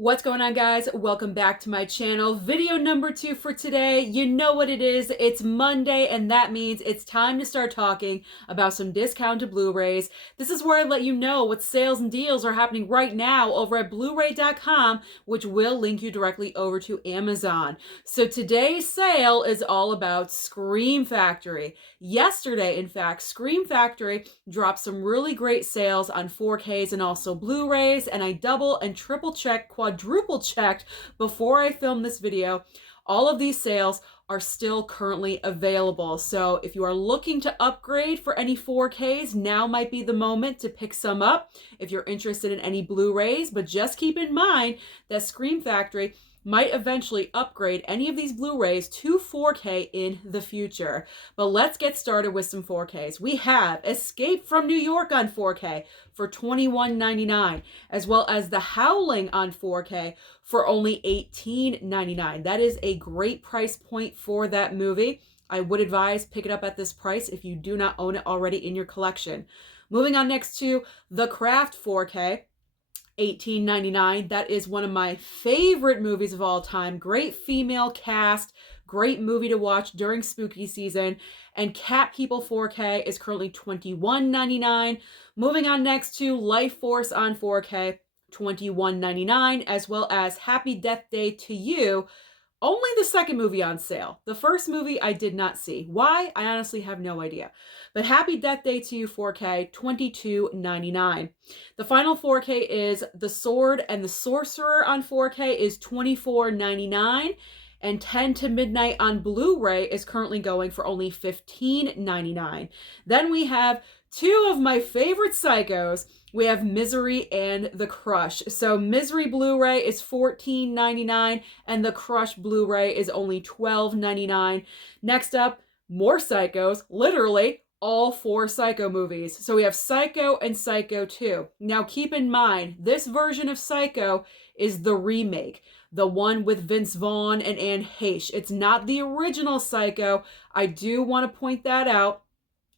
What's going on, guys? Welcome back to my channel. Video number 2 for today. You know what it is. It's Monday, and that means it's time to start talking about some discounted Blu-rays. This is where I let you know what sales and deals are happening right now over at blu-ray.com, which will link you directly over to Amazon. So today's sale is all about Scream Factory. Yesterday, in fact, Scream Factory dropped some really great sales on 4Ks and also Blu-rays, and I double and triple checked, quadruple checked before I filmed this video. All of these sales are still currently available. So if you are looking to upgrade for any 4Ks, now might be the moment to pick some up if you're interested in any Blu-rays. But just keep in mind that Scream Factory might eventually upgrade any of these Blu-rays to 4K in the future. But let's get started with some 4Ks. We have Escape from New York on 4K for $21.99, as well as The Howling on 4K for only $18.99. That is a great price point for that movie. I would advise pick it up at this price if you do not own it already in your collection. Moving on next to The Craft 4K. $18.99. That is one of my favorite movies of all time. Great female cast, great movie to watch during spooky season. And Cat People 4K is currently $21.99. Moving on next to Life Force on 4K, $21.99, as well as Happy Death Day to You. Only the second movie on sale. The first movie I did not see. Why? I honestly have no idea. But Happy Death Day to You 4K, $22.99. The final 4K is The Sword and the Sorcerer on 4K is $24.99. And 10 to Midnight on Blu-ray is currently going for only $15.99. Then we have two of my favorite psychos. We have Misery and The Crush. So Misery Blu-ray is $14.99 and The Crush Blu-ray is only $12.99. Next up, more psychos, literally all 4 Psycho movies. So we have Psycho and Psycho 2. Now keep in mind, this version of Psycho is the remake, the one with Vince Vaughn and Anne Heche. It's not the original Psycho. I do want to point that out.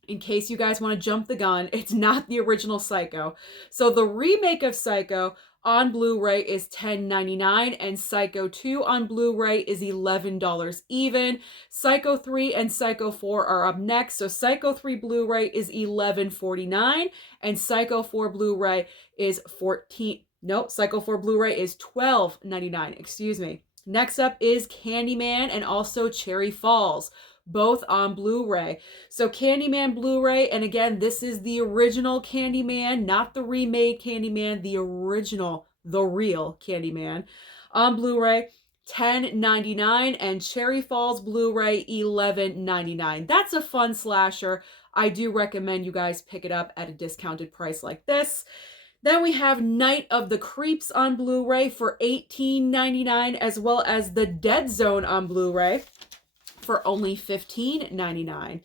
In case you guys want to jump the gun, it's not the original Psycho. So the remake of Psycho on Blu-ray is $10.99 and Psycho 2 on Blu-ray is $11 even. Psycho 3 and Psycho 4 are up next. So Psycho 3 Blu-ray is $11.49 and Psycho 4 Blu-ray is Psycho 4 Blu-ray is $12.99, excuse me. Next up is Candyman and also Cherry Falls, both on Blu-ray. So Candyman Blu-ray, and again, this is the original Candyman, not the remade Candyman, the original, the real Candyman. On Blu-ray, $10.99, and Cherry Falls Blu-ray, $11.99. That's a fun slasher. I do recommend you guys pick it up at a discounted price like this. Then we have Night of the Creeps on Blu-ray for $18.99, as well as The Dead Zone on Blu-ray for only $15.99.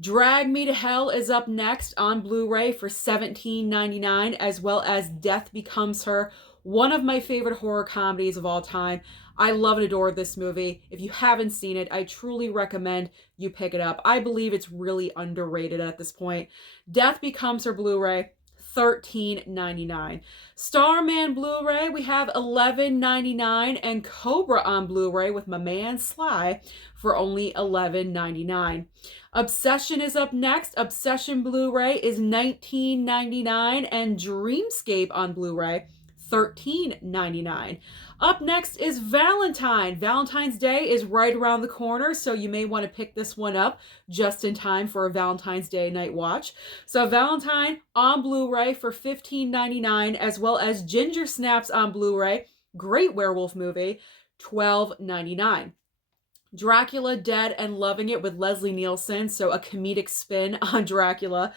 Drag Me to Hell is up next on Blu-ray for $17.99, as well as Death Becomes Her, one of my favorite horror comedies of all time. I love and adore this movie. If you haven't seen it, I truly recommend you pick it up. I believe it's really underrated at this point. Death Becomes Her Blu-ray, $13.99. Starman Blu-ray, we have $11.99, and Cobra on Blu-ray with my man Sly for only $11.99. Obsession is up next. Obsession Blu-ray is $19.99, and Dreamscape on Blu-ray, $13.99. Up next is Valentine. Valentine's Day is right around the corner, so you may want to pick this one up just in time for a Valentine's Day night watch. So Valentine on Blu-ray for $15.99, as well as Ginger Snaps on Blu-ray, great werewolf movie, $12.99. Dracula Dead and Loving It with Leslie Nielsen, so a comedic spin on Dracula,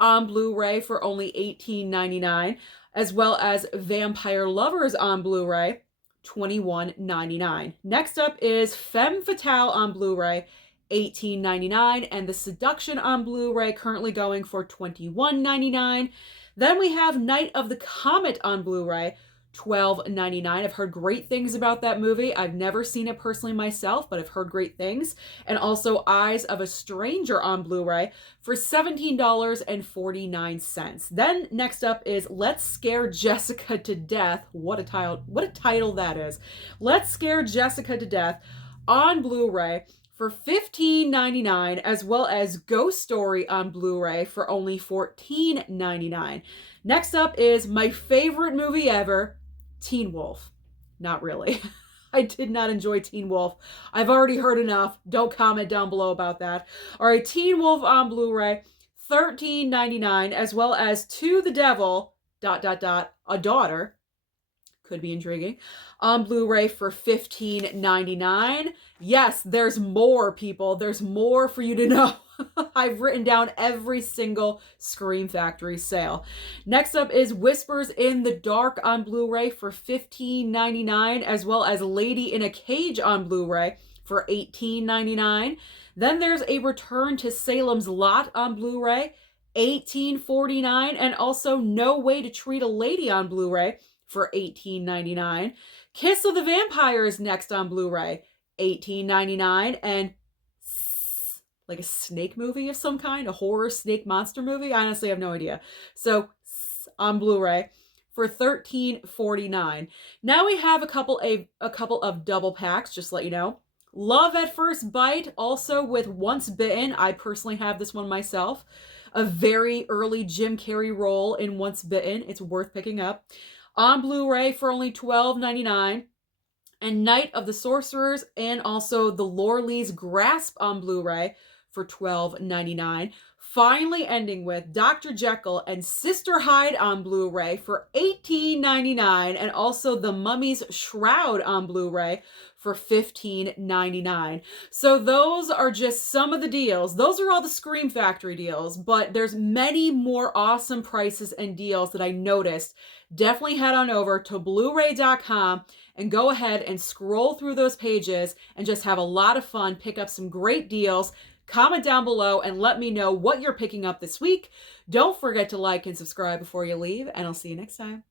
on Blu-ray for only $18.99, as well as Vampire Lovers on Blu-ray, $21.99. Next up is Femme Fatale on Blu-ray, $18.99, and The Seduction on Blu-ray currently going for $21.99. Then we have Night of the Comet on Blu-ray, $12.99. I've heard great things about that movie. I've never seen it personally myself, but I've heard great things. And also Eyes of a Stranger on Blu-ray for $17.49. Then next up is Let's Scare Jessica to Death. What a title that is. Let's Scare Jessica to Death on Blu-ray for $15.99, as well as Ghost Story on Blu-ray for only $14.99. Next up is my favorite movie ever, Teen Wolf. Not really. I did not enjoy Teen Wolf. I've already heard enough. Don't comment down below about that. All right, Teen Wolf on Blu-ray, $13.99, as well as To the Devil, ... a daughter. Could be intriguing. On Blu-ray for $15.99. Yes, there's more, people. There's more for you to know. I've written down every single Scream Factory sale. Next up is Whispers in the Dark on Blu-ray for $15.99, as well as Lady in a Cage on Blu-ray for $18.99. Then there's A Return to Salem's Lot on Blu-ray, $18.49, and also No Way to Treat a Lady on Blu-ray for $18.99. Kiss of the Vampire is next on Blu-ray, $18.99, and like a snake movie of some kind, a horror snake monster movie. I honestly have no idea. So on Blu-ray for $13.49. Now we have a couple of double packs, just to let you know. Love at First Bite, also with Once Bitten. I personally have this one myself. A very early Jim Carrey role in Once Bitten. It's worth picking up. On Blu-ray for only $12.99. And Night of the Sorcerers and also The Loreley's Grasp on Blu-ray for $12.99. Finally ending with Dr. Jekyll and Sister Hyde on Blu-ray for $18.99, and also The Mummy's Shroud on Blu-ray for $15.99. So those are just some of the deals. Those are all the Scream Factory deals, but there's many more awesome prices and deals that I noticed. Definitely head on over to Blu-ray.com and go ahead and scroll through those pages and just have a lot of fun, pick up some great deals. Comment down below and let me know what you're picking up this week. Don't forget to like and subscribe before you leave, and I'll see you next time.